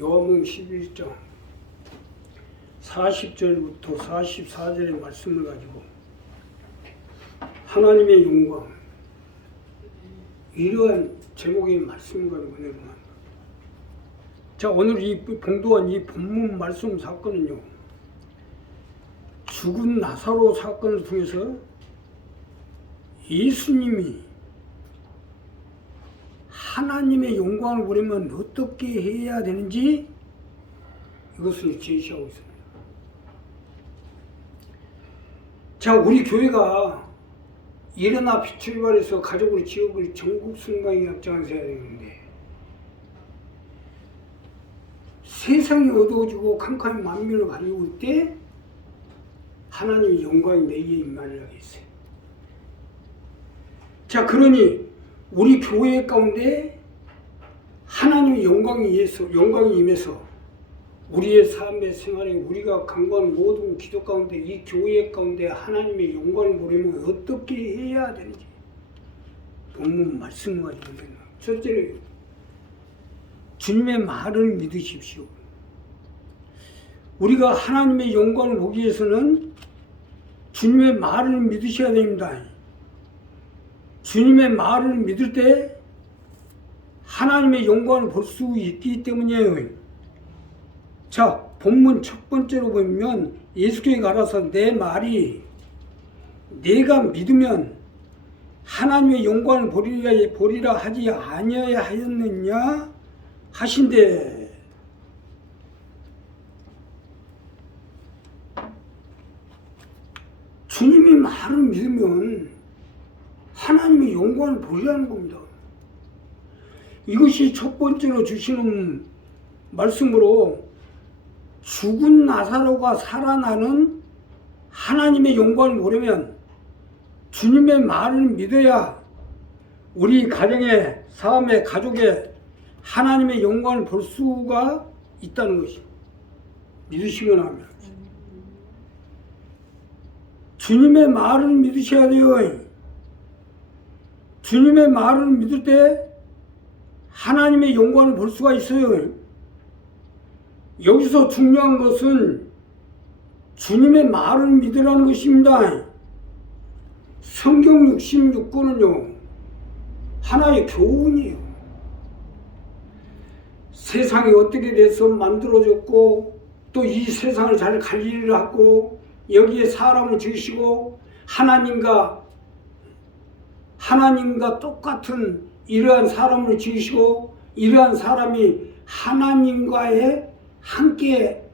요한복음 11장 40절부터 44절의 말씀을 가지고 하나님의 영광, 이러한 제목의 말씀을 가지고 내려옵니다. 자, 오늘 이 봉도한 이 본문 말씀 사건은요, 죽은 나사로 사건을 통해서 예수님이 하나님의 영광을 보려면 어떻게 해야 되는지 이것을 제시하고 있습니다. 자, 우리 교회가 일어나 출발해서 가족을, 지역을 전국 순방에 앞장서 해야 되는데, 세상이 어두워지고 캄캄히 만민을 가리고 있을 때 하나님의 영광이 내게 임하리라 했어요. 자, 그러니 우리 교회 가운데 하나님의 영광이 임해서 우리의 삶의 생활에 우리가 강구하는 모든 기도 가운데, 이 교회 가운데 하나님의 영광을 보려면 어떻게 해야 되는지 본문 말씀 가지고 있는 첫째로 주님의 말을 믿으십시오. 우리가 하나님의 영광을 보기 위해서는 주님의 말을 믿으셔야 됩니다. 주님의 말을 믿을 때 하나님의 영광을 볼 수 있기 때문이에요. 자, 본문 첫 번째로 보면 예수께서 가라사 내 말이 내가 믿으면 하나님의 영광을 보리라 하지 아니어야 하였느냐 하신대. 주님의 말을 믿으면 하나님의 영광을 보리라는 겁니다. 이것이 첫 번째로 주시는 말씀으로 죽은 나사로가 살아나는 하나님의 영광을 보려면 주님의 말을 믿어야 우리 가정의, 삶의, 가족의 하나님의 영광을 볼 수가 있다는 것이, 믿으시면 하면 주님의 말을 믿으셔야 돼요. 주님의 말을 믿을 때 하나님의 영광을 볼 수가 있어요. 여기서 중요한 것은 주님의 말을 믿으라는 것입니다. 성경 66권은요, 하나의 교훈이에요. 세상이 어떻게 돼서 만들어졌고, 또 이 세상을 잘 관리를 하고, 여기에 사람을 지으시고, 하나님과 똑같은 이러한 사람을 지으시고, 이러한 사람이 하나님과의 함께,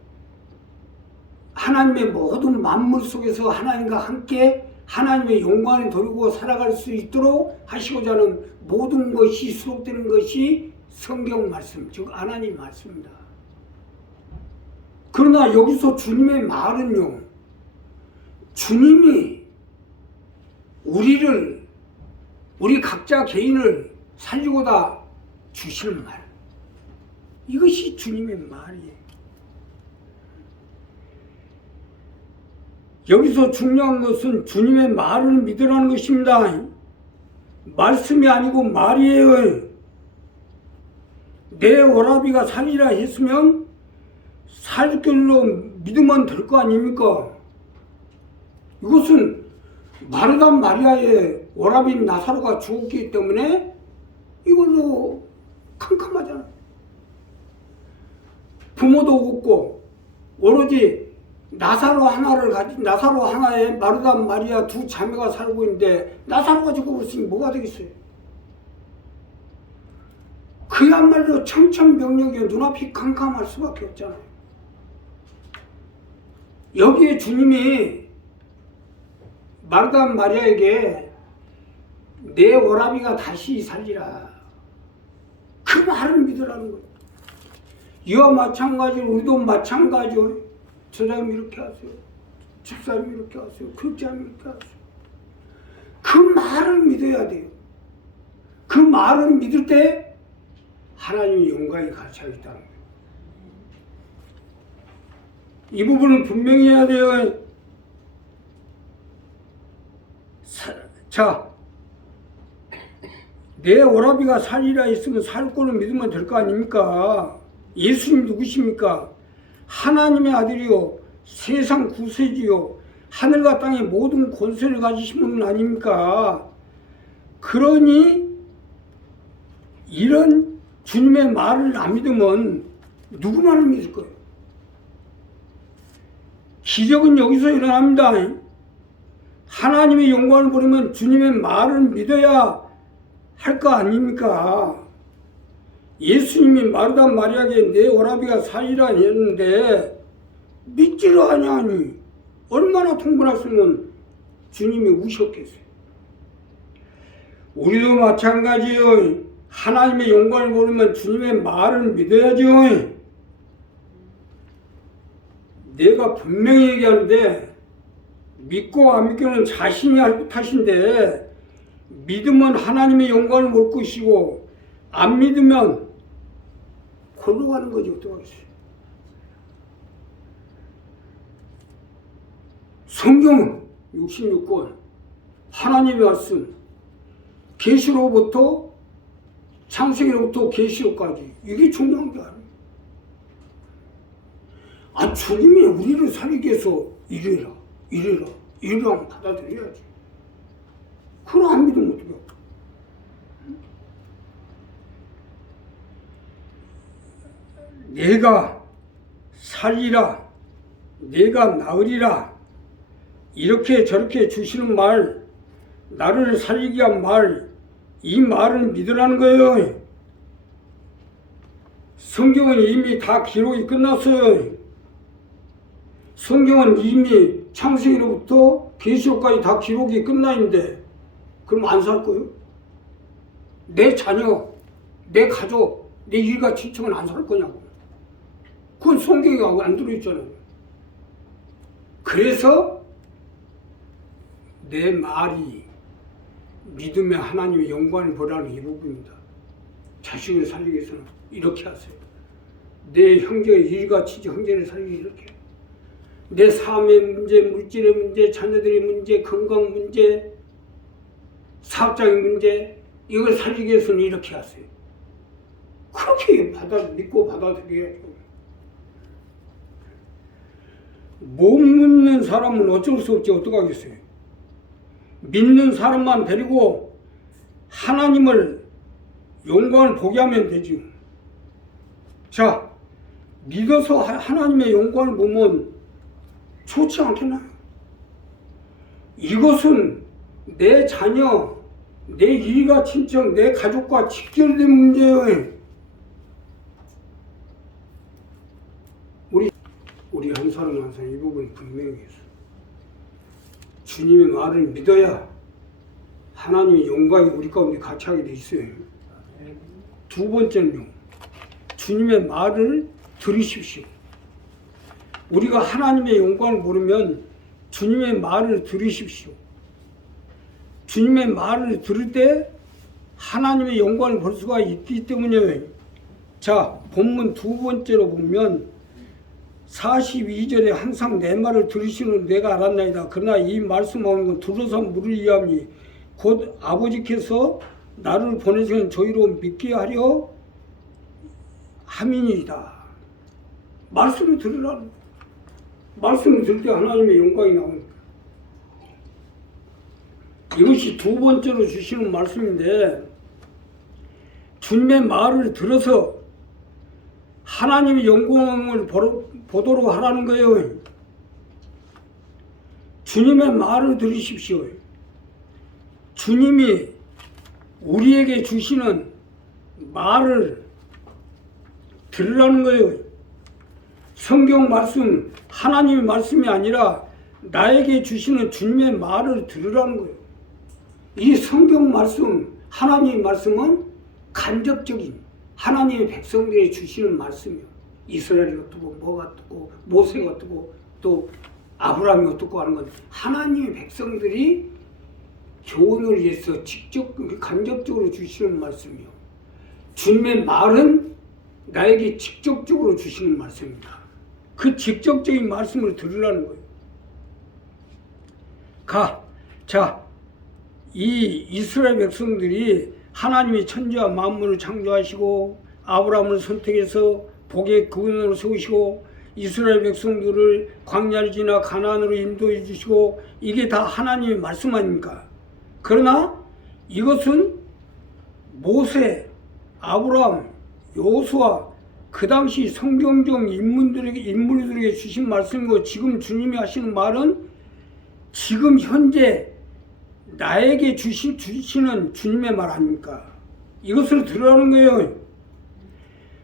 하나님의 모든 만물 속에서 하나님과 함께 하나님의 영광을 돌리고 살아갈 수 있도록 하시고자 하는 모든 것이 수록되는 것이 성경 말씀, 즉 하나님 말씀입니다. 그러나 여기서 주님의 말은요, 주님이 우리 각자 개인을 살리고다 주시는 말, 이것이 주님의 말이에요. 여기서 중요한 것은 주님의 말을 믿으라는 것입니다. 말씀이 아니고 말이에요. 내 오라비가 살리라 했으면 살 길로 믿으면 될 거 아닙니까? 이것은 마르다 마리아의 오라비인 나사로가 죽었기 때문에 이걸로 캄캄하잖아. 부모도 없고 오로지 나사로 하나에 마르다 마리아 두 자매가 살고 있는데 나사로가 죽어버렸으니 뭐가 되겠어요? 그야말로 청천벽력에 눈앞이 캄캄할 수밖에 없잖아요. 여기에 주님이 마르다 마리아에게 내 오라비가 다시 살리라, 그 말을 믿으라는 거예요. 이와 마찬가지로 우리도 마찬가지로 저자님 이렇게 하세요, 집사님 이렇게 하세요, 교육자님 이렇게 하세요. 그 말을 믿어야 돼요. 그 말을 믿을 때 하나님의 영광이 같이 있다는 거예요. 이 부분은 분명히 해야 돼요. 자, 내 오라비가 살리라 했으면 살 거를 믿으면 될 거 아닙니까? 예수님 누구십니까? 하나님의 아들이요 세상 구세주요 하늘과 땅의 모든 권세를 가지신 분은 아닙니까? 그러니 이런 주님의 말을 안 믿으면 누구 말을 믿을 거예요? 기적은 여기서 일어납니다. 하나님의 영광을 보려면 주님의 말을 믿어야 할 거 아닙니까? 예수님이 마르다 마리아에게 내 오라비가 살리라 했는데 믿지를 아니하니 얼마나 통분했으면 주님이 우셨겠어요. 우리도 마찬가지예요. 하나님의 영광을 모르면 주님의 말을 믿어야죠. 내가 분명히 얘기하는데 믿고 안 믿고는 자신이 할 탓인데 믿으면 하나님의 영광을 볼 것이고 안 믿으면 골로 가는 거지 어떡하겠어요. 성경은 66권 하나님의 말씀 계시로부터 창세기로부터 계시로까지 이게 중요한 게 아니에요. 주님이 우리를 살리기 위해서 이래라 하면 받아들여야지. 그걸 안 믿으면 어떡해. 내가 살리라 내가 나으리라 이렇게 저렇게 주시는 말, 나를 살리기 위한 말, 이 말을 믿으라는 거예요. 성경은 이미 다 기록이 끝났어요. 성경은 이미 창세기로부터 계시록까지 다 기록이 끝나 있는데 그럼 안 살 거예요? 내 자녀, 내 가족, 내 일가 친척은 안 살 거냐고. 그건 성경에 안 들어있잖아요. 그래서 내 말이 믿음의 하나님의 영광을 보라는 이 부분입니다. 자식을 살리기 위해서는 이렇게 하세요. 내 형제의 일가 친척 형제를 살리기 이렇게. 내 삶의 문제, 물질의 문제, 자녀들의 문제, 건강 문제, 사업장의 문제 이걸 살리기 위해서는 이렇게 하세요. 그렇게 믿고 받아들여야죠. 못 믿는 사람은 어쩔 수 없지 어떡하겠어요. 믿는 사람만 데리고 하나님을 영광을 보게 하면 되지. 자, 믿어서 하나님의 영광을 보면 좋지 않겠나요? 이것은 내 자녀, 내 일가 친척, 내 가족과 직결된 문제예요. 우리 한 사람 한 사람 이 부분 분명히 해서 주님의 말을 믿어야 하나님의 영광이 우리 가운데 같이 하게 돼 있어요. 두 번째는요, 주님의 말을 들으십시오. 우리가 하나님의 영광을 모르면 주님의 말을 들으십시오. 주님의 말을 들을 때 하나님의 영광을 볼 수가 있기 때문에. 자, 본문 두 번째로 보면 42절에 항상 내 말을 들으시는 내가 알았나이다. 그러나 이 말씀하는 건 들어서 물을 이해함이 곧 아버지께서 나를 보내시는 저희로 믿게 하려 함이니이다. 말씀을 들으라는 거예요. 말씀을 들을 때 하나님의 영광이 나옵니다. 이것이 두 번째로 주시는 말씀인데 주님의 말을 들어서 하나님의 영광을 보도록 하라는 거예요. 주님의 말을 들으십시오. 주님이 우리에게 주시는 말을 들으라는 거예요. 성경 말씀, 하나님의 말씀이 아니라 나에게 주시는 주님의 말을 들으라는 거예요. 이 성경 말씀, 하나님의 말씀은 간접적인 하나님의 백성들이 주시는 말씀이요. 이스라엘이 어떻고 뭐가 어떻고 모세가 어떻고 또 아브라함이 어떻고 하는 건 하나님의 백성들이 교훈을 위해서 직접 간접적으로 주시는 말씀이요. 주님의 말은 나에게 직접적으로 주시는 말씀입니다. 그 직접적인 말씀을 들으라는 거예요. 자, 이 이스라엘 백성들이 하나님이 천지와 만물을 창조하시고 아브라함을 선택해서 복의 근원으로 세우시고 이스라엘 백성들을 광야를 지나 가나안으로 인도해 주시고 이게 다 하나님의 말씀 아닙니까? 그러나 이것은 모세, 아브라함, 여호수아 그 당시 성경적 인물들에게 주신 말씀이고 지금 주님이 하시는 말은 지금 현재 나에게 주시는 주님의 말 아닙니까? 이것을 들으라는 거예요.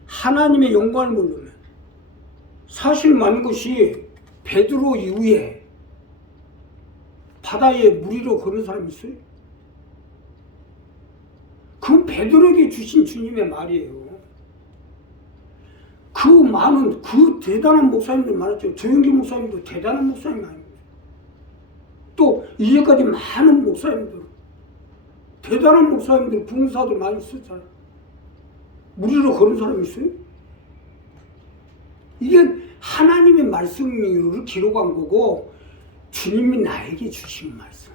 하나님의 영광을 모르면 사실 많은 것이 베드로 이후에 바다에 무리로 걸은 사람이 있어요? 그건 베드로에게 주신 주님의 말이에요. 그 많은 그 대단한 목사님들 많았죠. 조영기 목사님도 대단한 목사님 아닙니까? 또 이제까지 많은 목사님들 대단한 목사님들 부흥사들 많이 있었잖아요. 무리로 걸은 사람이 있어요? 이게 하나님의 말씀을 기록한 거고 주님이 나에게 주신 말씀,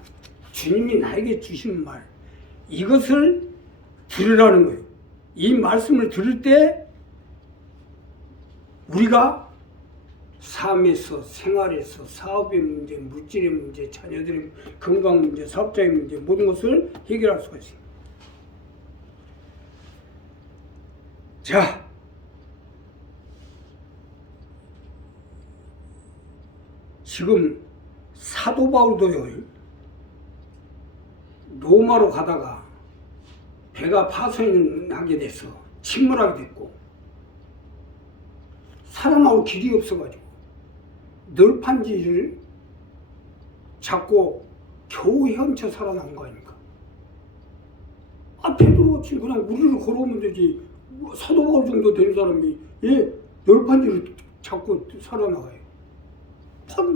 주님이 나에게 주신 말 이것을 들으라는 거예요. 이 말씀을 들을 때 우리가 삶에서, 생활에서, 사업의 문제, 물질의 문제, 자녀들의 건강 문제, 사업자의 문제 모든 것을 해결할 수가 있습니다. 자, 지금 사도 바울도요, 로마로 가다가 배가 파손하게 돼서 침몰하게 됐고 살아나올 길이 없어가지고 널판지를 잡고 겨우 헤엄쳐 살아난 거 아닙니까? 베드로같이 그냥 우리를 걸어오면 되지 사도 바울 정도 되는 사람이 널판지를 잡고 살아나가요.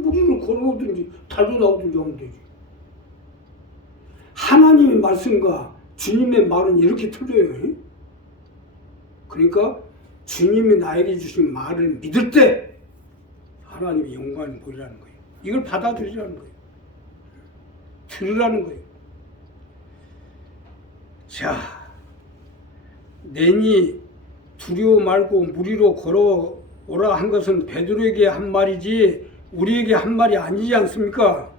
무리를 걸어오든지 달려나오든지 하면 되지. 하나님의 말씀과 주님의 말은 이렇게 틀려요. 그러니까 주님이 나에게 주신 말을 믿을 때 하나님의 영광을 보이라는 거예요. 이걸 받아들이라는 거예요. 들으라는 거예요. 자, 내니 두려워 말고 무리로 걸어오라 한 것은 베드로에게 한 말이지 우리에게 한 말이 아니지 않습니까?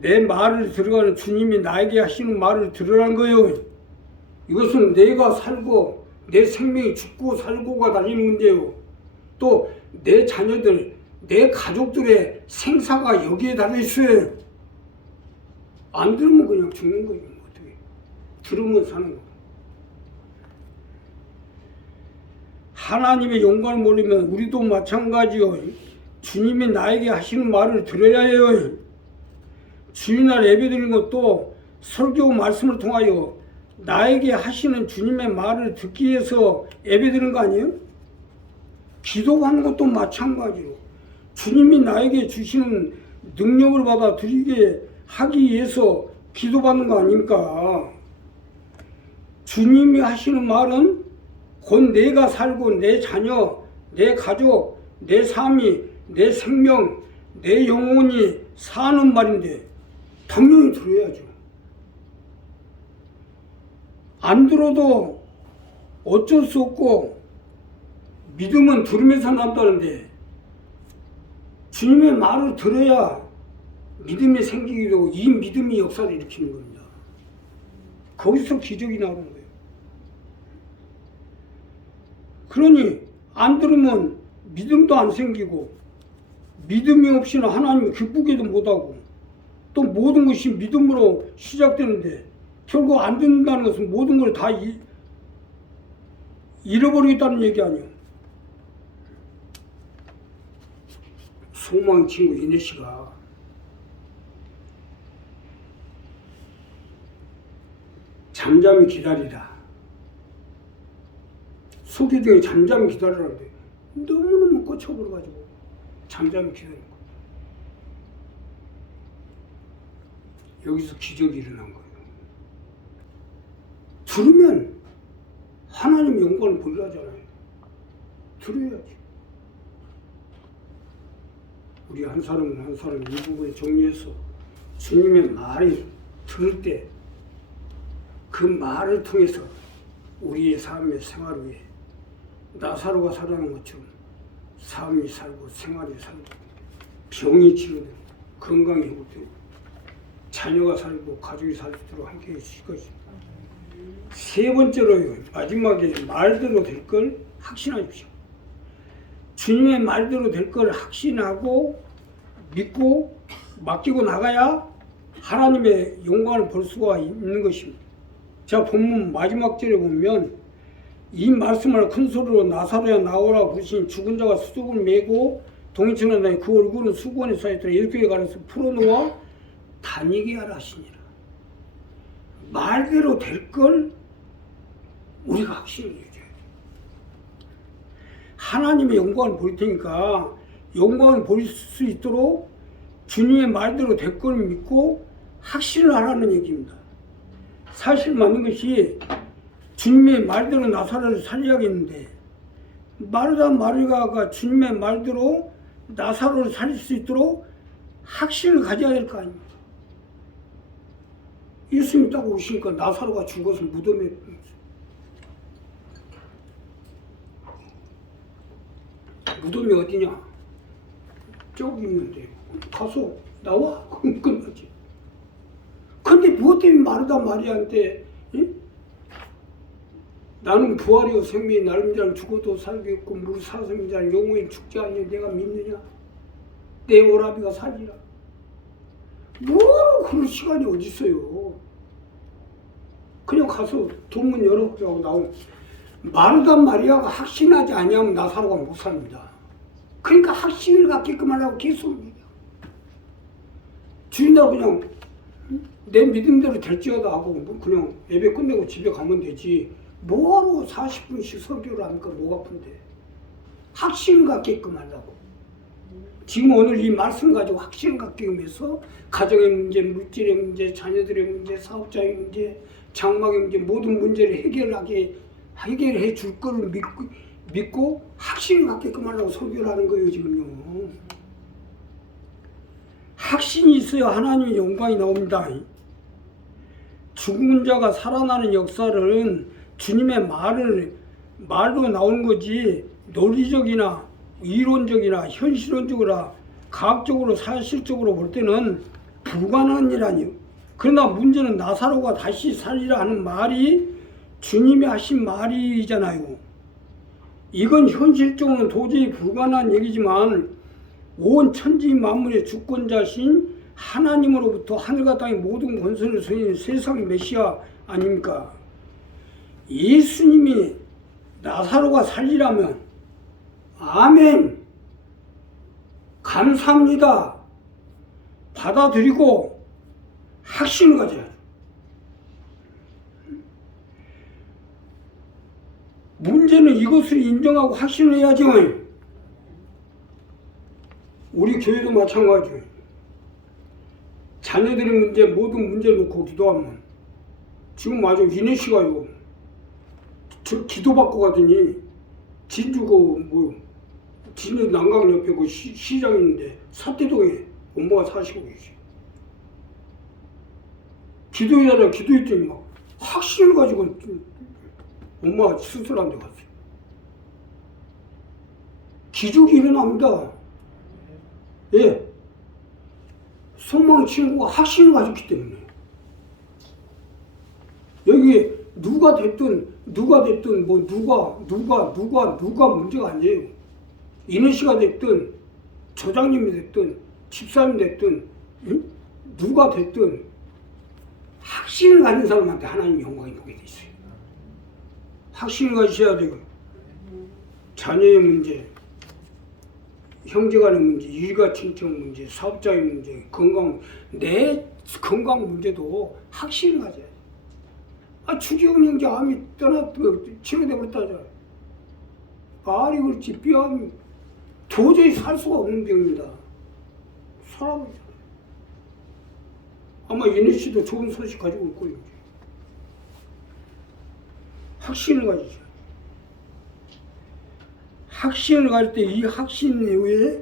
내 말을 들어가는 주님이 나에게 하시는 말을 들으라는 거예요. 이것은 내가 살고 내 생명이 죽고 살고가 달린 문제요. 또 내 자녀들, 내 가족들의 생사가 여기에 달려있어요. 안 들으면 그냥 죽는 거예요. 어떻게? 들으면 사는 거. 하나님의 영광을 모르면 우리도 마찬가지요. 주님이 나에게 하시는 말을 들어야 해요. 주일날 예배드리는 것도 설교 말씀을 통하여 나에게 하시는 주님의 말을 듣기 위해서 예배드리는 거 아니에요? 기도하는 것도 마찬가지로 주님이 나에게 주시는 능력을 받아 드리게 하기 위해서 기도받는 거 아닙니까? 주님이 하시는 말은 곧 내가 살고 내 자녀, 내 가족, 내 삶이, 내 생명, 내 영혼이 사는 말인데 당연히 들어야죠. 안 들어도 어쩔 수 없고 믿음은 들으면서 난다는데 주님의 말을 들어야 믿음이 생기기도 하고 이 믿음이 역사를 일으키는 겁니다. 거기서 기적이 나오는 거예요. 그러니 안 들으면 믿음도 안 생기고 믿음이 없이는 하나님을 기쁘게도 못하고 또 모든 것이 믿음으로 시작되는데 결국 안 듣는다는 것은 모든 걸 다 잃어버리겠다는 얘기 아니에요. 소망 친구 이내 씨가 잠잠히 기다리라. 소개 중에 잠잠히 기다리라는데 너무너무 꽂혀버려가지고 잠잠히 기다리는 거예요. 여기서 기적이 일어난 거예요. 들으면 하나님 영광을 보려잖아요. 들어야지. 우리 한 사람 한 사람 이 부분에 정리해서 주님의 말이 들을 때 그 말을 통해서 우리의 삶의 생활 위에 나사로가 살아난 것처럼 삶이 살고 생활이 살고 병이 치료되고 건강이 회복되고 자녀가 살고 가족이 살 수 있도록 함께 해주실 것입니다. 세 번째로요, 마지막에 말대로 될 걸 확신하십시오. 주님의 말대로 될 걸 확신하고 믿고 맡기고 나가야 하나님의 영광을 볼 수가 있는 것입니다. 자, 본문 마지막 절에 보면 이 말씀을 큰 소리로 나사로야 나오라 부르신 죽은 자가 수족을 메고 동이천한 다니 그 얼굴은 수건에 쌓였더라. 이렇게 가려서 풀어놓아 다니게 하라 하시니라. 말대로 될 걸 우리가 확신을 해줘야 돼. 하나님의 영광을 볼 테니까 영광을 볼 수 있도록 주님의 말대로 될 걸 믿고 확신을 하라는 얘기입니다. 사실 맞는 것이 주님의 말대로 나사로를 살려야겠는데 마르다 마리아가 주님의 말대로 나사로를 살릴 수 있도록 확신을 가져야 될 거 아닙니까? 예수님이 딱 오시니까 나사로가 죽어서 무덤에 무덤이 어디냐? 저기 있는데 가서 나와? 그럼 끝나지. 근데 무엇 때문에 마르다 마리아한테 나는 부활이요 생명이 나를 자는 죽어도 살겠고 무릇 사슴인 자는 영원히 죽지 아니하니 내가 믿느냐? 내 오라비가 살리라. 뭐로 그럴 시간이 어디 있어요? 그냥 가서 동문 열어보게 하고 나오면 마르다 마리아가 확신하지 아니하면 나사로가 못 삽니다. 그러니까 확신을 갖게끔 하려고 계속 주인하고 그냥 내 믿음대로 될지어다 하고 그냥 예배 끝내고 집에 가면 되지. 뭐하러 40분씩 설교를 하니까 목 아픈데. 확신을 갖게끔 하려고. 지금 오늘 이 말씀 가지고 확신을 갖게끔 해서 가정의 문제, 물질의 문제, 자녀들의 문제, 사업자의 문제, 장막의 문제 모든 문제를 해결해 줄 거를 믿고 확신을 갖게끔 하려고 설교를 하는 거예요 지금요. 확신이 있어야 하나님의 영광이 나옵니다. 죽은 자가 살아나는 역사는 주님의 말로 나오는 거지 논리적이나 이론적이나 현실론적이나 과학적으로 사실적으로 볼 때는 불가능한 일 아니에요. 그러나 문제는 나사로가 다시 살리라 하는 말이 주님이 하신 말이잖아요. 이건 현실적으로는 도저히 불가능한 얘기지만 온 천지 만물의 주권자신 하나님으로부터 하늘과 땅의 모든 권세를 소유한 세상의 메시아 아닙니까? 예수님이 나사로가 살리라면 아멘 감사합니다 받아들이고 확신을 가져야 돼. 문제는 이것을 인정하고 확신을 해야죠. 우리 교회도 마찬가지예요. 자녀들의 문제 모든 문제 놓고 기도하면 지금 맞아 이내 씨가요 저 기도받고 가더니 진주 진주 난강 옆에 그 시장 있는데 사태동에 엄마가 사시고 계시. 기도해달라 기도했더니 막 확신을 가지고 엄마가 수술한 데 갔어요. 기적이 일어납니다. 예. 소망 친구가 확신을 가졌기 때문에. 여기 누가 됐든 뭐 누가 문제가 아니에요. 이내 씨가 됐든 조장님이 됐든 집사님 됐든 누가 됐든 확신을 가진 사람한테 하나님 영광이 보게 돼 있어요. 확신을 가지셔야 돼요. 자녀의 문제, 형제간의 문제, 일가 친척 문제, 사업자의 문제, 내 건강 문제도 확신을 가져야 돼. 주기형 형제 암이 치료돼 버렸다잖아요. 말이 그렇지 뼈암이 도저히 살 수가 없는 병입니다. 살아버리잖아요. 아마 이내 씨도 좋은 소식 가지고 올 거예요. 확신을 가지죠. 확신을 가질 때 이 확신 외에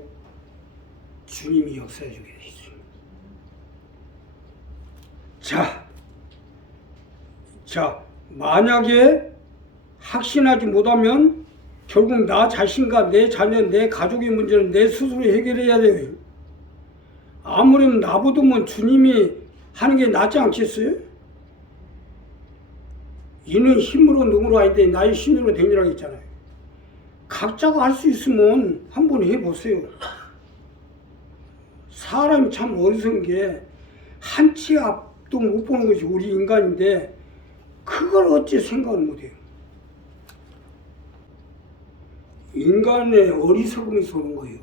주님이 역사해 주게 돼 있습니다. 자, 만약에 확신하지 못하면 결국 나 자신과 내 자녀, 내 가족의 문제는 내 스스로 해결해야 돼요. 아무렴 나보다면 주님이 하는 게 낫지 않겠어요? 이는 힘으로 능으로 아닌데 나의 힘으로 되니라고 했잖아요. 각자가 할 수 있으면 한번 해보세요. 사람이 참 어리석은 게 한 치 앞도 못 보는 것이 우리 인간인데 그걸 어찌 생각을 못해요. 인간의 어리석음에서 오는 거예요.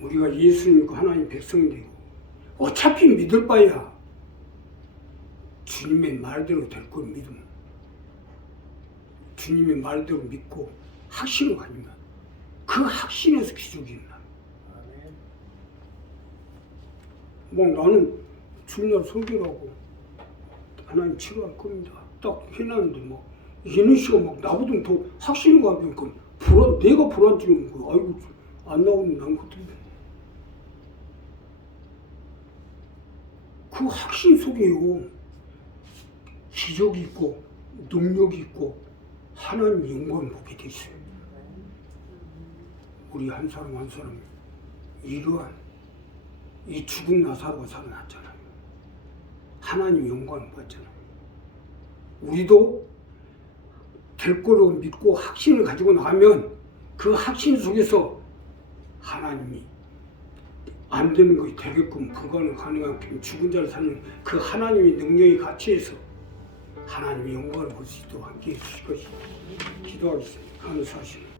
우리가 예수 믿고 하나님 백성이 되고 어차피 믿을 바야 주님의 말대로 될 걸 믿으면 주님의 말대로 믿고 확신을 가지면 그 확신에서 기적이 일어나. 뭐 나는 주일날 설교를 하고 하나님 치료할 겁니다. 딱 해놨는데 뭐 예는 씨가 막 나보다 더 확신을 가지니까 내가 불안증인 거야. 아이고 안 나오면 난 그때 그 확신 속에요. 기적이 있고 능력이 있고 하나님 영광을 보게 돼 있어요. 우리 한 사람 한 사람이 이러한 이 죽은 나사로가 살아났잖아요. 하나님 영광을 봤잖아요. 우리도 될 거로 믿고 확신을 가지고 나면 그 확신 속에서 하나님이 안 되는 것이 되게끔 불가능한 죽은 자를 살리는 그 하나님의 능력이 같이해서 하나님의 영광을 볼 수 있도록 함께 해주실 것이 기도하겠습니다. 감사하십니다.